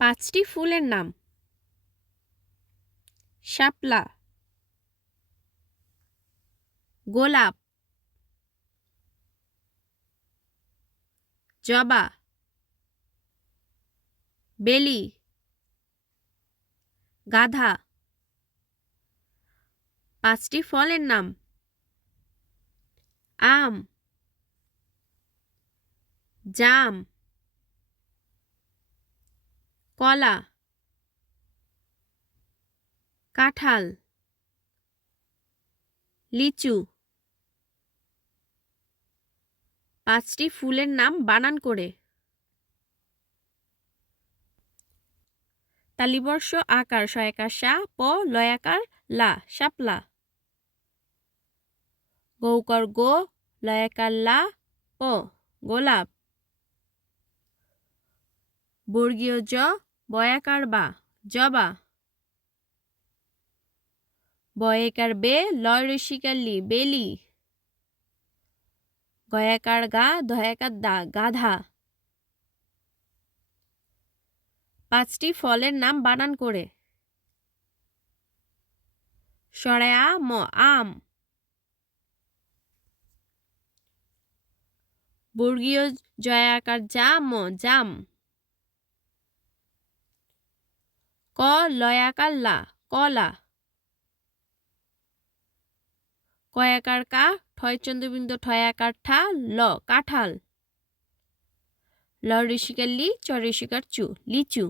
পাঁচটি ফুলের নাম। শাপলা। গোলাপ। জবা। বেলি। গাধা। পাঁচটি ফলের নাম। আম। জাম। কলা, কাঁঠাল, লিচু। পাঁচটি ফুলের নাম বানান করে। তালিবর্ষ আকার, সয়াকার সা প, লয়াকার, লা, শাপলা। গৌকর গো, লয়াকার লা, প, গোলাপ। বর্গীয় জ বয়াকার বা, জবা। বয়েকার বে, লয় রসিকার লি বেলি গয়াকার গা ধয়াকার দা, গাধা। পাঁচটি ফলের নাম বানান করে। সরায়া ম, আম। বর্গীয় জয়াকার যা, ম, জাম। ক লয়াকার লা কলা। কয়াকার কা ঠয় চন্দ্রবিন্দু ঠয়াকার ঠা ল, কাঁঠাল। ল ঋষিকার লি চ ঋষিকার চু, লিচু।